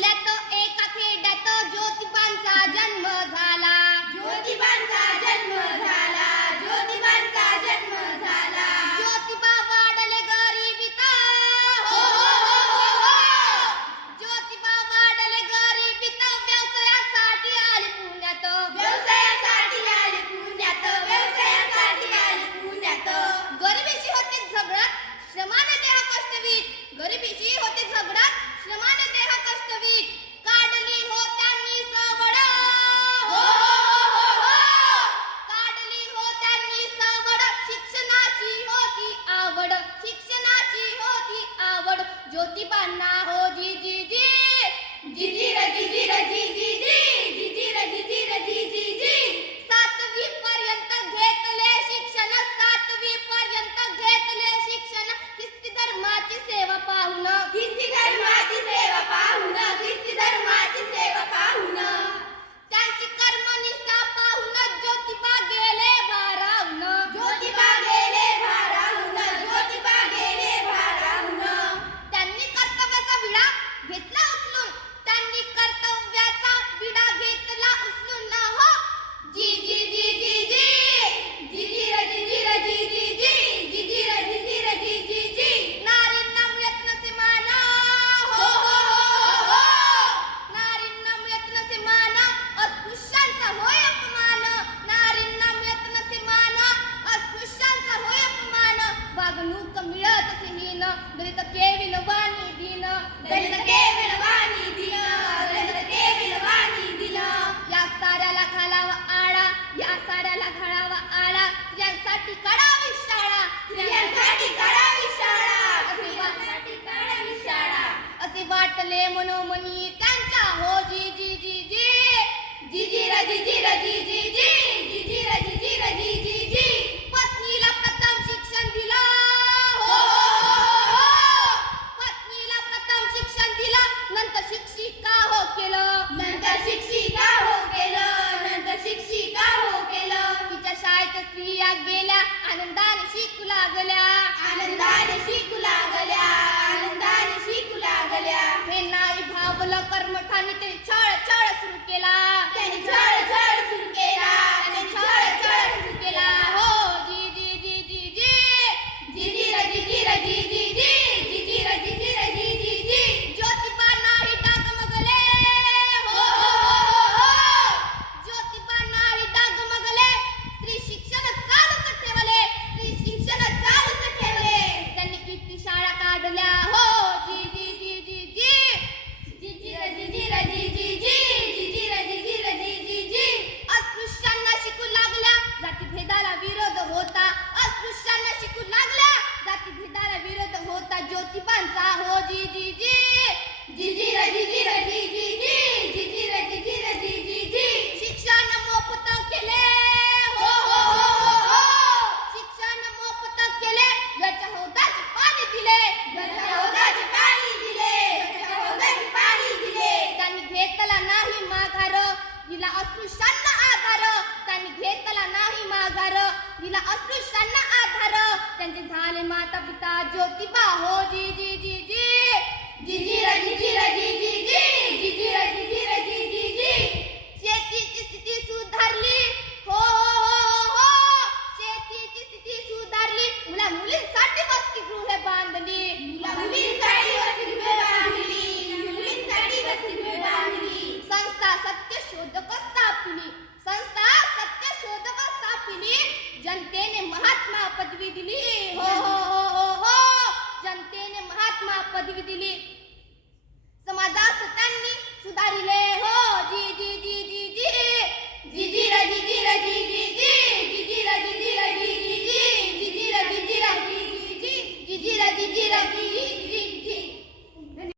Pilato ज्योति पान्ना हो जी जी जी जी जी जी जी जी जी जी దళితకే విలువ నిధిన దళితకే విలువ నిధిన दलितके विलवा निधीला या साऱ्याला घालावा आळा या साऱ्याला घालावा आळा स्त्रियांसाठी काढावी शाळा। स्त्रियांसाठी काढावी शाळा स्त्रियांसाठी काढावी शाळा। असे वाटले मनोमनी गेल्या आनंदाने शिकू लागल्या. आनंदाने शिकू लागल्या आनंदाने शिकू लागल्या. हे नाही भावलं अस्पृश्यांना आधार त्यांचे झाले माता पिता ज्योतिबा हो जी जी जी जी जी जी रजी जी रजी जी जी जी जी जी जी जनतेने महात्मा पदवी दिली. हो हो हो हो हो. जनतेने महात्मा पदवी दिली. समाजात त्यांनी सुधारिले. हो जी जी जी जी जी. जी जी रजी जी रजी.